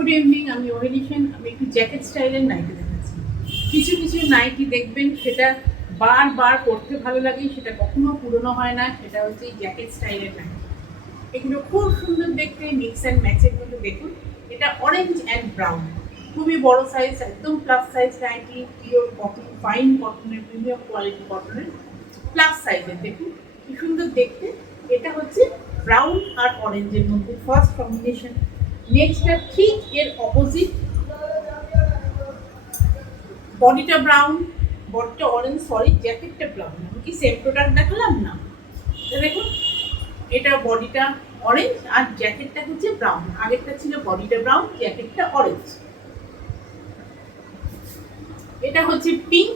Good evening, আমি ওহেলি সেন। আমি একটু জ্যাকেট স্টাইলের নাইটি দেখাচ্ছি। কিছু কিছু নাইটি দেখবেন সেটা বারবার পরতে ভালো লাগে, সেটা কখনো পুরনো হয় না। সেটা হচ্ছে এই জ্যাকেট স্টাইলের নাইটি। এগুলো খুব সুন্দর দেখতে, মিক্স অ্যান্ড ম্যাচের মধ্যে। দেখুন, এটা অরেঞ্জ অ্যান্ড ব্রাউন, খুবই বড় সাইজ, একদম plus size nightie, pure cotton, fine কটনের, প্রিমিয়াম কোয়ালিটি কটনের, প্লাস সাইজের। দেখুন কি সুন্দর দেখতে। এটা হচ্ছে ব্রাউন আর অরেঞ্জের মধ্যে ফার্স্ট কম্বিনেশন। নেক্সটটা ঠিক এর অপোজিট, বডিটা ব্রাউন, বডিটা অরেঞ্জ, সরি জ্যাকেটটা ব্রাউন। আমি কি সেম প্রোডাক্ট দেখালাম না? দেখুন, এটা বডিটা অরেঞ্জ আর জ্যাকেটটা হচ্ছে ব্রাউন। আগেরটা ছিল বডিটা ব্রাউন, জ্যাকেটটা অরেঞ্জ। এটা হচ্ছে পিঙ্ক,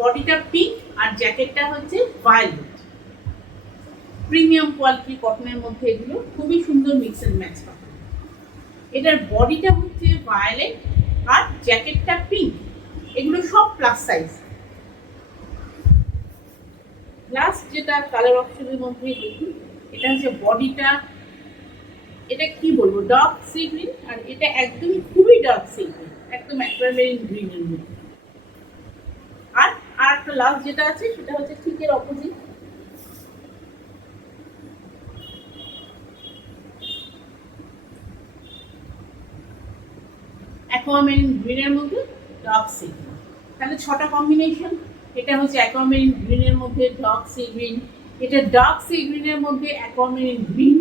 বডিটা পিঙ্ক আর জ্যাকেটটা হচ্ছে ভায়োলেট। প্রিমিয়াম কোয়ালিটি কটনের মধ্যে এগুলো খুবই সুন্দর মিক্স এন্ড ম্যাচ পাবে। এটার বডিটা হচ্ছে ভায়োলেট আর জ্যাকেটটা পিঙ্ক। এগুলো সব প্লাস সাইজ। লাস্ট যেটা কালার অপশনের মধ্যে দেখুন, এটা হচ্ছে বডিটা, এটা কি বলবো, ডার্ক সি গ্রিন, আর এটা একদমই খুবই ডার্ক সি গ্রিন, একদম অ্যাকোয়ারিন গ্রিনের মধ্যে। আর একটা লাস্ট যেটা আছে সেটা হচ্ছে ঠিক এর অপোজিট, অ্যাকোয়ামেরিন গ্রিনের মধ্যে ডার্ক সি গ্রিন। তাহলে 6টা কম্বিনেশন। এটা হচ্ছে অ্যাকোয়ামেরিন গ্রিনের মধ্যে ডার্ক সি গ্রিন, এটা ডার্ক সি গ্রিনের মধ্যে অ্যাকোয়ামেরিন গ্রিন,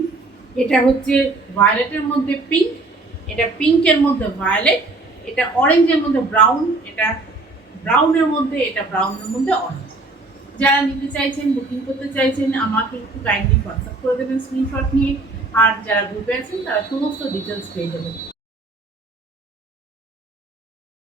এটা হচ্ছে ভায়োলেটের মধ্যে পিঙ্ক, এটা পিঙ্কের মধ্যে ভায়োলেট, এটা অরেঞ্জের মধ্যে ব্রাউন, এটা ব্রাউনের মধ্যে, এটা ব্রাউনের মধ্যে অরেঞ্জ। যারা নিতে চাইছেন, বুকিং করতে চাইছেন, আমাকে একটু কাইন্ডলি হোয়াটসঅ্যাপ করে দেবেন স্ক্রিনশট নিয়ে। আর যারা গ্রুপে আছেন তারা সমস্ত ডিটেলস পেয়ে যাবেন।